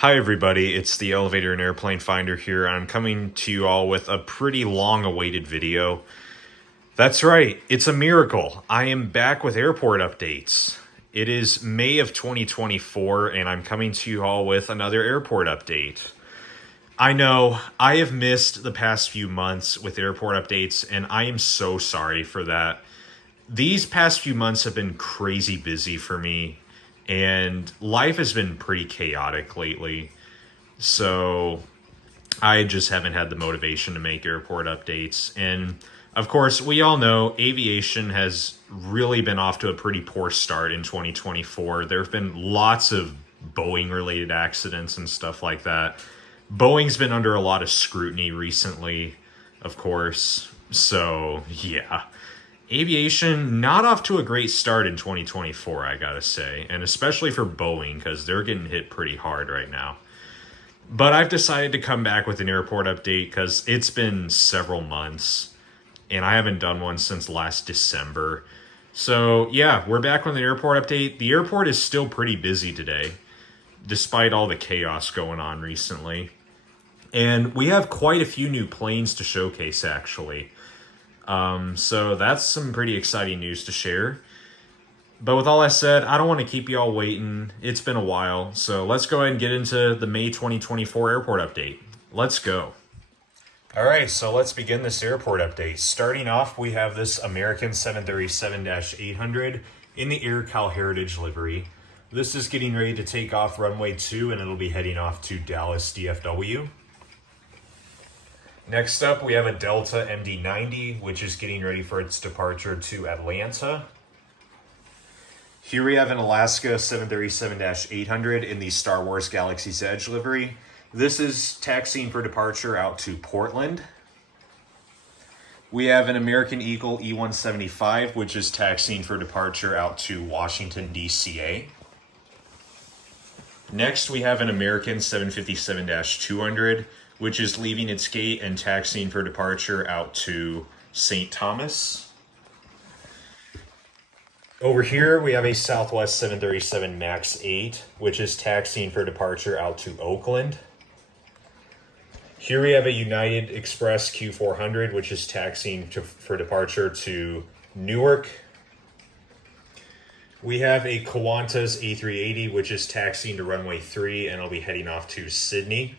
Hi everybody, it's the Elevator and Airplane Finder here. I'm coming to you all with a pretty long-awaited video. That's right, it's a miracle. I am back with airport updates. It is May of 2024 and I'm coming to you all with another airport update. I know, I have missed the past few months with airport updates and I am so sorry for that. These past few months have been crazy busy for me. And life has been pretty chaotic lately. So I just haven't had the motivation to make airport updates. And of course, we all know aviation has really been off to a pretty poor start in 2024. There have been lots of Boeing related accidents and stuff like that. Boeing's been under a lot of scrutiny recently, of course. So yeah. Aviation not off to a great start in 2024, I gotta say, and especially for Boeing because they're getting hit pretty hard right now. But I've decided to come back with an airport update because it's been several months and I haven't done one since last December. So yeah, we're back with an airport update. The airport is still pretty busy today, despite all the chaos going on recently. And we have quite a few new planes to showcase, actually. So that's some pretty exciting news to share. But with all that said, I don't want to keep you all waiting. It's been a while. So let's go ahead and get into the May 2024 airport update. Let's go. All right, so let's begin this airport update. Starting off, we have this American 737-800 in the Air Cal Heritage livery. This is getting ready to take off runway 2 and it'll be heading off to Dallas DFW. Next up, we have a Delta MD-90, which is getting ready for its departure to Atlanta. Here we have an Alaska 737-800 in the Star Wars Galaxy's Edge livery. This is taxiing for departure out to Portland. We have an American Eagle E-175, which is taxiing for departure out to Washington, D.C.A. Next, we have an American 757-200, which is leaving its gate and taxiing for departure out to St. Thomas. Over here, we have a Southwest 737 MAX 8, which is taxiing for departure out to Oakland. Here we have a United Express Q400, which is taxiing for departure to Newark. We have a Qantas A380, which is taxiing to runway 3, and it'll be heading off to Sydney.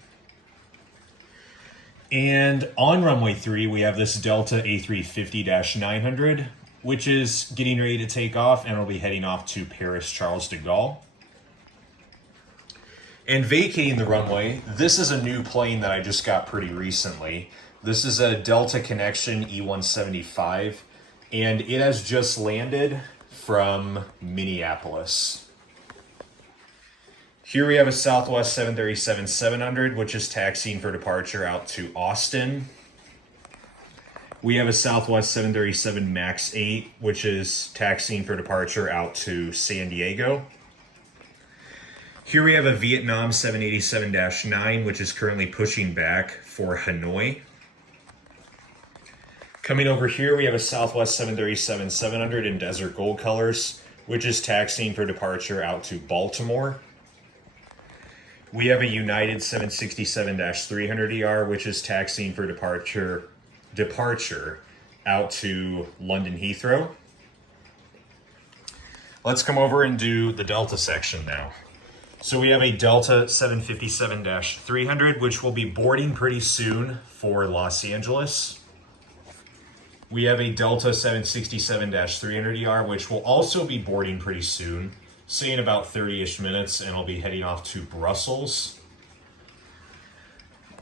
And on runway 3, we have this Delta A350-900, which is getting ready to take off and will be heading off to Paris Charles de Gaulle. And vacating the runway, this is a new plane that I just got pretty recently. This is a Delta Connection E-175, and it has just landed from Minneapolis. Here we have a Southwest 737-700, which is taxiing for departure out to Austin. We have a Southwest 737 MAX 8, which is taxiing for departure out to San Diego. Here we have a Vietnam 787-9, which is currently pushing back for Hanoi. Coming over here, we have a Southwest 737-700 in desert gold colors, which is taxiing for departure out to Baltimore. We have a United 767-300ER, which is taxiing for departure out to London Heathrow. Let's come over and do the Delta section now. So we have a Delta 757-300, which will be boarding pretty soon for Los Angeles. We have a Delta 767-300ER, which will also be boarding pretty soon, say in about 30-ish minutes, and I'll be heading off to Brussels.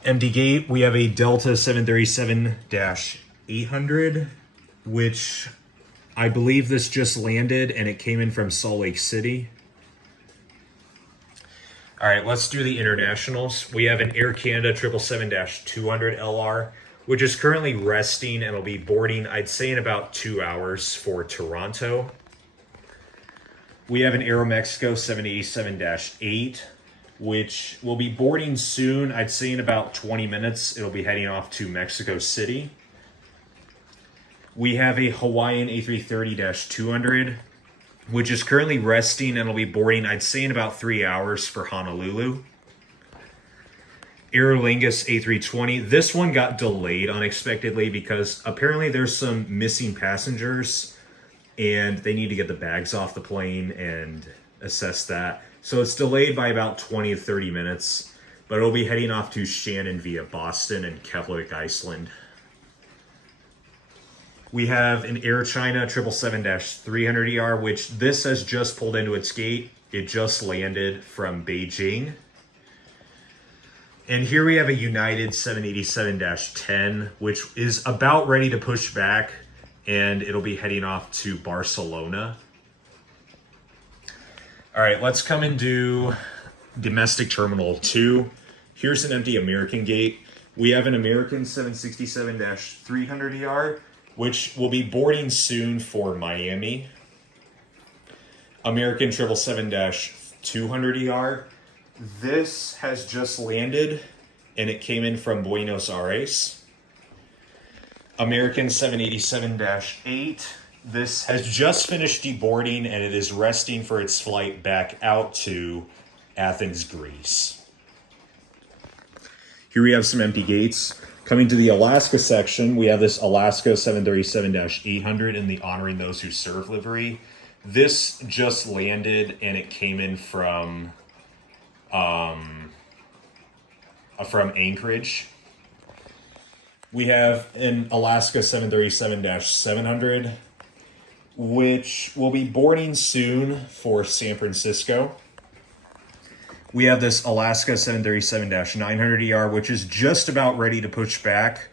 MD Gate, we have a Delta 737-800, which I believe this just landed, and it came in from Salt Lake City. All right, let's do the internationals. We have an Air Canada 777-200 LR, which is currently resting and will be boarding, I'd say, in about 2 hours for Toronto. We have an Aeromexico 787-8, which will be boarding soon. I'd say in about 20 minutes, it'll be heading off to Mexico City. We have a Hawaiian A330-200, which is currently resting and will be boarding, I'd say, in about 3 hours for Honolulu. Aer Lingus A320. This one got delayed unexpectedly because apparently there's some missing passengers and they need to get the bags off the plane and assess that. So it's delayed by about 20 to 30 minutes, but it'll be heading off to Shannon via Boston and Keflavik, Iceland. We have an Air China 777-300ER, which this has just pulled into its gate. It just landed from Beijing. And here we have a United 787-10, which is about ready to push back, and it'll be heading off to Barcelona. All right, let's come and do domestic terminal 2. Here's an empty American gate. We have an American 767-300ER, which will be boarding soon for Miami. American 777-200ER. This has just landed, and it came in from Buenos Aires. American 787-8. This has just finished deboarding, and it is resting for its flight back out to Athens, Greece. Here we have some empty gates. Coming to the Alaska section, we have this Alaska 737-800 in the Honoring Those Who Serve livery. This just landed, and it came in from Anchorage. We have an Alaska 737-700, which will be boarding soon for San Francisco. We have this Alaska 737-900ER, which is just about ready to push back.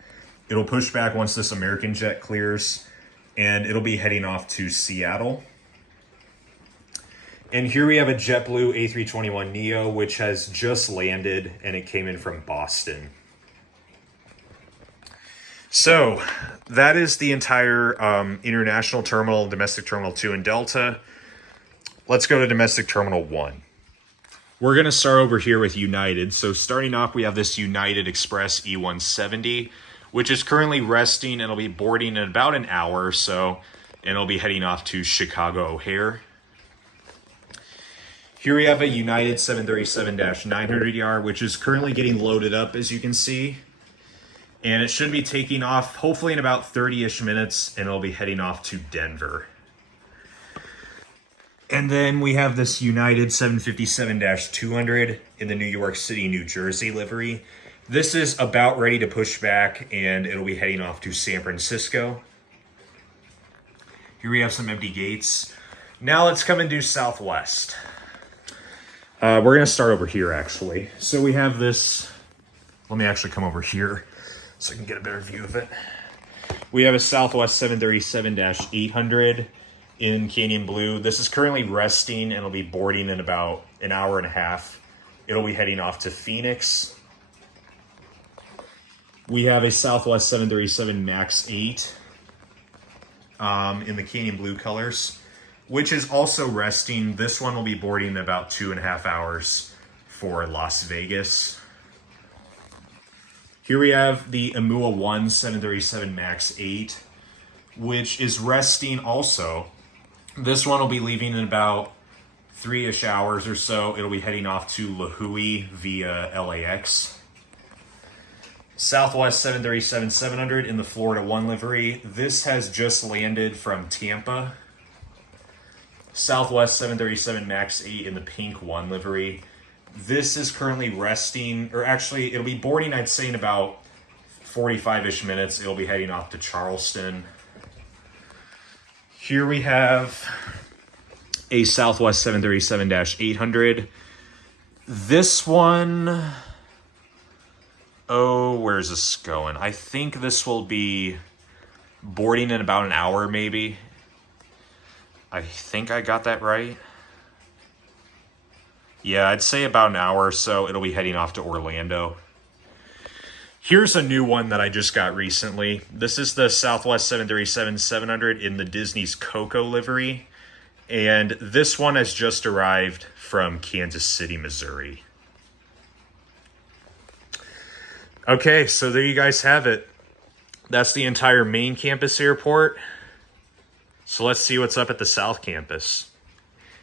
It'll push back once this American jet clears, and it'll be heading off to Seattle. And here we have a JetBlue A321neo, which has just landed, and it came in from Boston. So that is the entire international terminal, domestic terminal 2 in Delta. Let's go to domestic terminal 1. We're going to start over here with United. So starting off, we have this United Express E170, which is currently resting, and it'll be boarding in about an hour or so, and it'll be heading off to Chicago O'Hare. Here we have a United 737-900ER, which is currently getting loaded up, as you can see. And it should be taking off, hopefully in about 30-ish minutes, and it'll be heading off to Denver. And then we have this United 757-200 in the New York City, New Jersey livery. This is about ready to push back, and it'll be heading off to San Francisco. Here we have some empty gates. Now let's come and do Southwest. We're going to start over here, actually. So we have this, let me actually come over here so I can get a better view of it. We have a Southwest 737-800 in Canyon Blue. This is currently resting, and it'll be boarding in about an hour and a half. It'll be heading off to Phoenix. We have a Southwest 737 MAX 8 in the Canyon Blue colors, which is also resting. This one will be boarding in about 2.5 hours for Las Vegas. Here we have the Amua 1 737 MAX 8, which is resting also. This one will be leaving in about 3-ish hours or so. It'll be heading off to La Jolla via LAX. Southwest 737-700 in the Florida 1 livery. This has just landed from Tampa. Southwest 737 MAX 8 in the pink 1 livery. This is currently resting, or actually it'll be boarding, I'd say, in about 45-ish minutes. It'll be heading off to Charleston. Here we have a Southwest 737-800. This one, where's this going? I think this will be boarding in about an hour, maybe. I think I got that right. Yeah, I'd say about an hour or so. It'll be heading off to Orlando. Here's a new one that I just got recently. This is the Southwest 737-700 in the Disney's Coco livery. And this one has just arrived from Kansas City, Missouri. Okay, so there you guys have it. That's the entire main campus airport. So let's see what's up at the South Campus.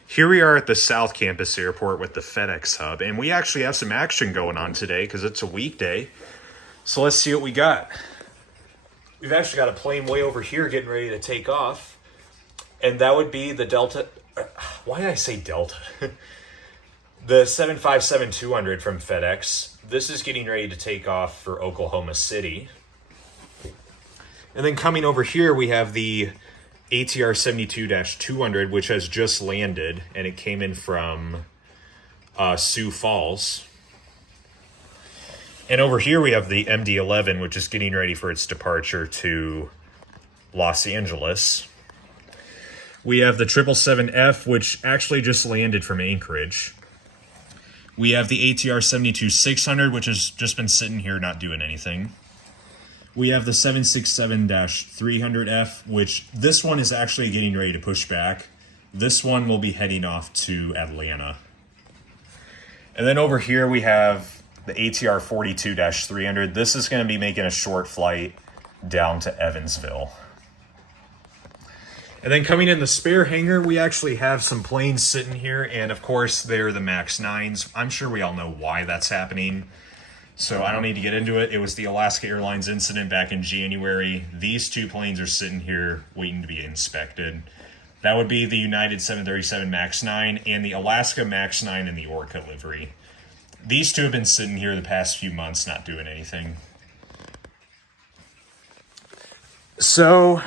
Here we are at the South Campus Airport with the FedEx Hub, and we actually have some action going on today because it's a weekday. So let's see what we got. We've actually got a plane way over here getting ready to take off, and that would be the Delta. Why did I say Delta? The 757-200 from FedEx. This is getting ready to take off for Oklahoma City. And then coming over here, we have the ATR 72-200, which has just landed, and it came in from Sioux Falls. And over here, we have the MD-11, which is getting ready for its departure to Los Angeles. We have the 777F, which actually just landed from Anchorage. We have the ATR 72-600, which has just been sitting here not doing anything. We have the 767-300F, which this one is actually getting ready to push back. This one will be heading off to Atlanta. And then over here we have the ATR 42-300. This is going to be making a short flight down to Evansville. And then coming in the spare hangar, we actually have some planes sitting here, and of course they're the MAX 9s. I'm sure we all know why that's happening, so I don't need to get into it. It was the Alaska Airlines incident back in January. These two planes are sitting here waiting to be inspected. That would be the United 737 MAX 9 and the Alaska MAX 9 in the Orca livery. These two have been sitting here the past few months not doing anything. So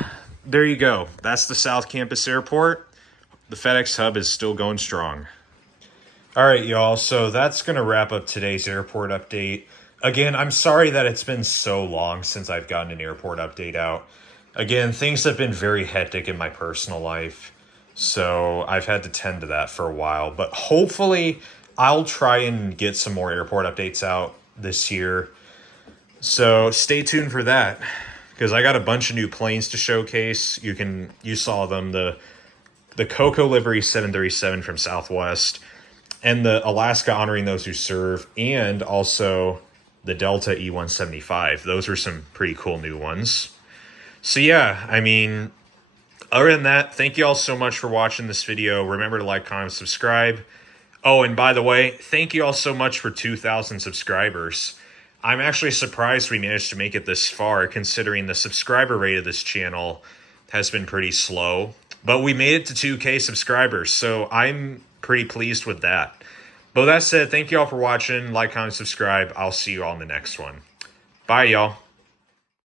there you go. That's the South Campus Airport. The FedEx Hub is still going strong. All right, y'all. So that's going to wrap up today's airport update. Again, I'm sorry that it's been so long since I've gotten an airport update out. Again, things have been very hectic in my personal life, so I've had to tend to that for a while. But hopefully, I'll try and get some more airport updates out this year. So stay tuned for that, because I got a bunch of new planes to showcase. You saw them, the Coco livery 737 from Southwest, and the Alaska Honoring Those Who Serve, and also the Delta E175. Those are some pretty cool new ones. So yeah, I mean, other than that, thank you all so much for watching this video. Remember to like, comment, subscribe. Oh, and by the way, thank you all so much for 2,000 subscribers. I'm actually surprised we managed to make it this far, considering the subscriber rate of this channel has been pretty slow. But we made it to 2K subscribers, so I'm pretty pleased with that. But with that said, thank you all for watching. Like, comment, subscribe. I'll see you all in the next one. Bye, y'all.